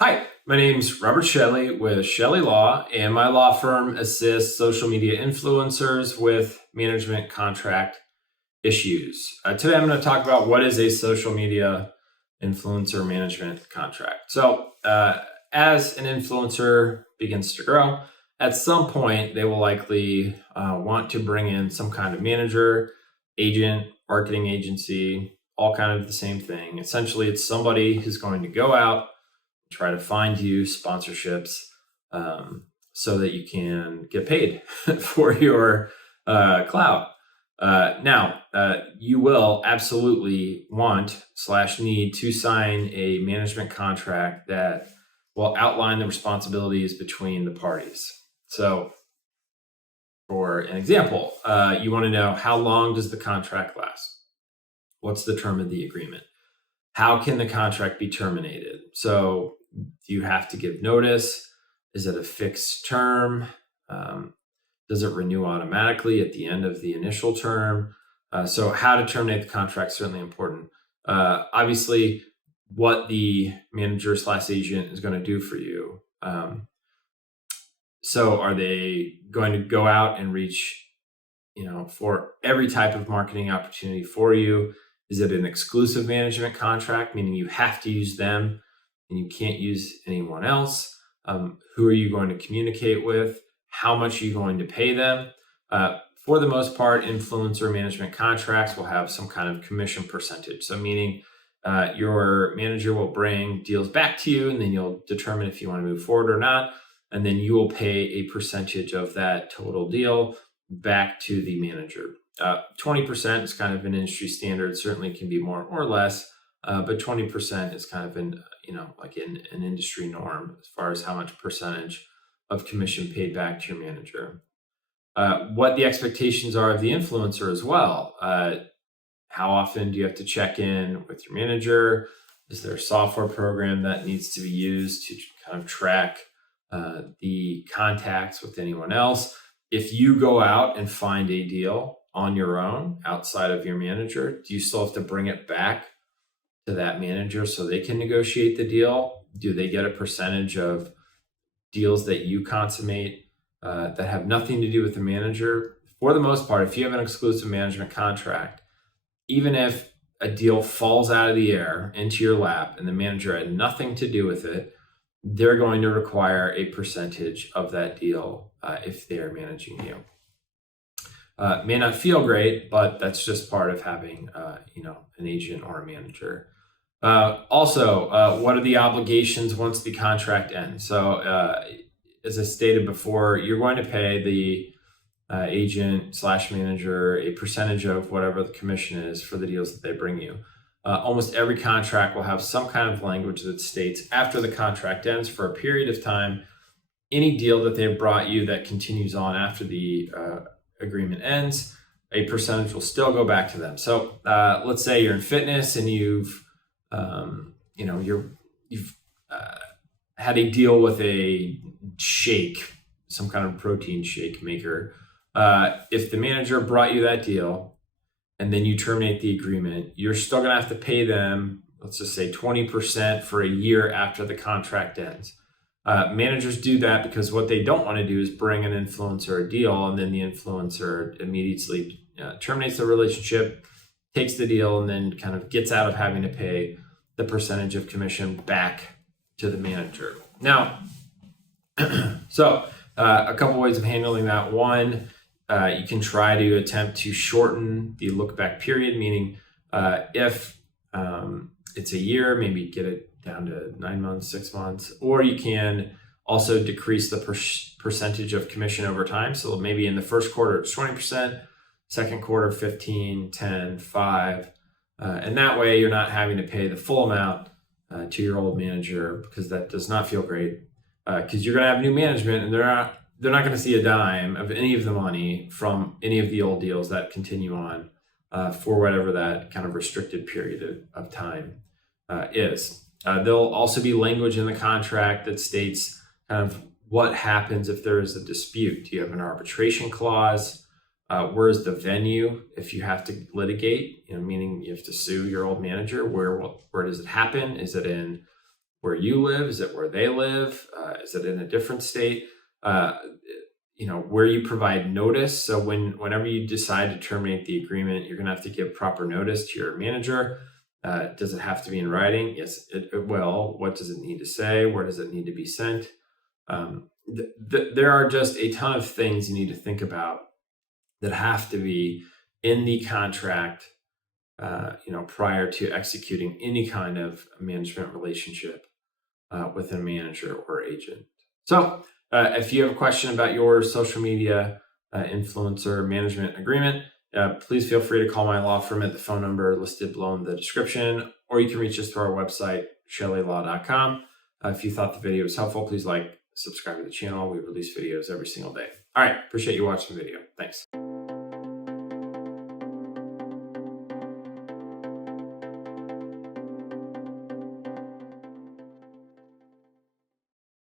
Hi, my name's Robert Shelley with Chelle Law, and my law firm assists social media influencers with management contract issues. Today, I'm going to talk about what is a social media influencer management contract. As an influencer begins to grow, at some point, they will likely want to bring in some kind of manager, agent, marketing agency, all kind of the same thing. Essentially, it's somebody who's going to go out, try to find you sponsorships so that you can get paid for your clout. You will absolutely want/need to sign a management contract that will outline the responsibilities between the parties. So, for an example, you want to know, how long does the contract last? What's the term of the agreement? How can the contract be terminated? So, do you have to give notice? Is it a fixed term? Does it renew automatically at the end of the initial term? So how to terminate the contract is certainly important. Obviously, what the manager/agent is going to do for you. So are they going to go out and reach, for every type of marketing opportunity for you? Is it an exclusive management contract, meaning you have to use them and you can't use anyone else? Who are you going to communicate with? How much are you going to pay them? For the most part, influencer management contracts will have some kind of commission percentage. So meaning your manager will bring deals back to you, and then you'll determine if you want to move forward or not. And then you will pay a percentage of that total deal back to the manager. 20% is kind of an industry standard. Certainly can be more or less, but 20% is kind of an industry norm as far as how much percentage of commission paid back to your manager. What the expectations are of the influencer as well. How often do you have to check in with your manager? Is there a software program that needs to be used to kind of track the contacts with anyone else? If you go out and find a deal on your own outside of your manager, do you still have to bring it back to that manager so they can negotiate the deal? Do they get a percentage of deals that you consummate that have nothing to do with the manager? For the most part, if you have an exclusive management contract, even if a deal falls out of the air into your lap and the manager had nothing to do with it, they're going to require a percentage of that deal if they're managing you. May not feel great, but that's just part of having an agent or a manager. Also, what are the obligations once the contract ends? So, as I stated before, you're going to pay the agent/manager a percentage of whatever the commission is for the deals that they bring you. Almost every contract will have some kind of language that states, after the contract ends, for a period of time, any deal that they've brought you that continues on after the agreement ends, a percentage will still go back to them. So let's say you're in fitness and you've had a deal with a shake, some kind of protein shake maker. If the manager brought you that deal and then you terminate the agreement, you're still going to have to pay them, let's just say 20% for a year after the contract ends. Managers do that because what they don't want to do is bring an influencer a deal and then the influencer immediately terminates the relationship, takes the deal, and then kind of gets out of having to pay the percentage of commission back to the manager. Now, a couple ways of handling that. One, you can try to attempt to shorten the look back period, meaning if it's a year, maybe get it down to 9 months, 6 months, or you can also decrease the percentage of commission over time. So maybe in the first quarter, it's 20%, second quarter, 15, 10, 5. And that way you're not having to pay the full amount to your old manager, because that does not feel great, because you're going to have new management and they're not going to see a dime of any of the money from any of the old deals that continue on for whatever that kind of restricted period of time is. There'll also be language in the contract that states kind of what happens if there is a dispute. Do you have an arbitration clause? Where's the venue if you have to litigate? Meaning you have to sue your old manager. Where does it happen? Is it in where you live? Is it where they live? Is it in a different state? Where you provide notice. So whenever you decide to terminate the agreement, you're going to have to give proper notice to your manager. Does it have to be in writing? Yes, it will. What does it need to say? Where does it need to be sent? There are just a ton of things you need to think about that have to be in the contract, prior to executing any kind of management relationship with a manager or agent. So if you have a question about your social media influencer management agreement, please feel free to call my law firm at the phone number listed below in the description, or you can reach us through our website, chellelaw.com. If you thought the video was helpful, please subscribe to the channel. We release videos every single day. All right, appreciate you watching the video. Thanks.